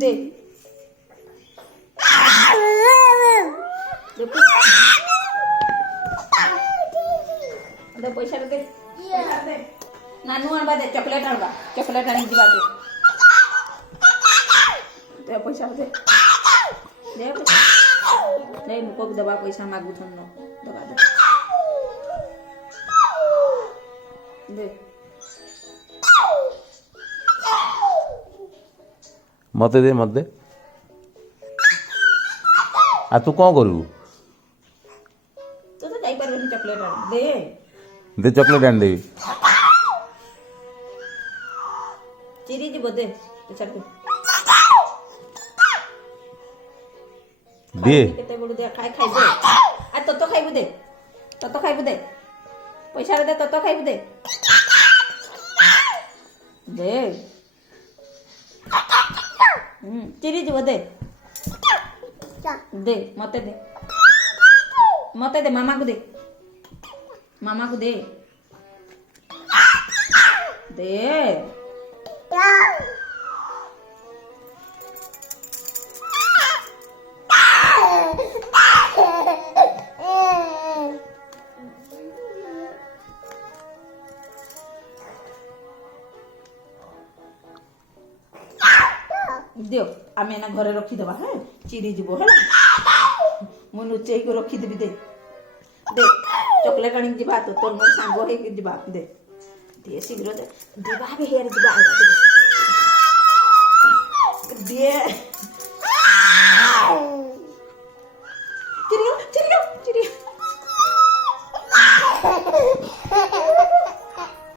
दे पैसा दे नानू आणवा दे चॉकलेट आनी जीवा दे पैसा दे दे दे नुको दबा पैसा मागू थन दबा दे मत दे आ तू कौन करू तो जाई परबे चॉकलेट दे दे चॉकलेट आन दे चिरी जीव दे चल दे केते बड़ दे खाई दे आ तो खाइबु दे तो खाइबु दे पैसा दे तो खाइबु दे दे चिरी जीव दे दे मते दे मामा को दे दे दियो आमे ना घरे रखी देबा है चिरी जीवो है मु लुचेई को रखी देबी दे चॉकलेट आनी जीवा तो तोर मोर सांगो हे जीवा दे दे शीघ्र दे देबा बे हेर जीवा दे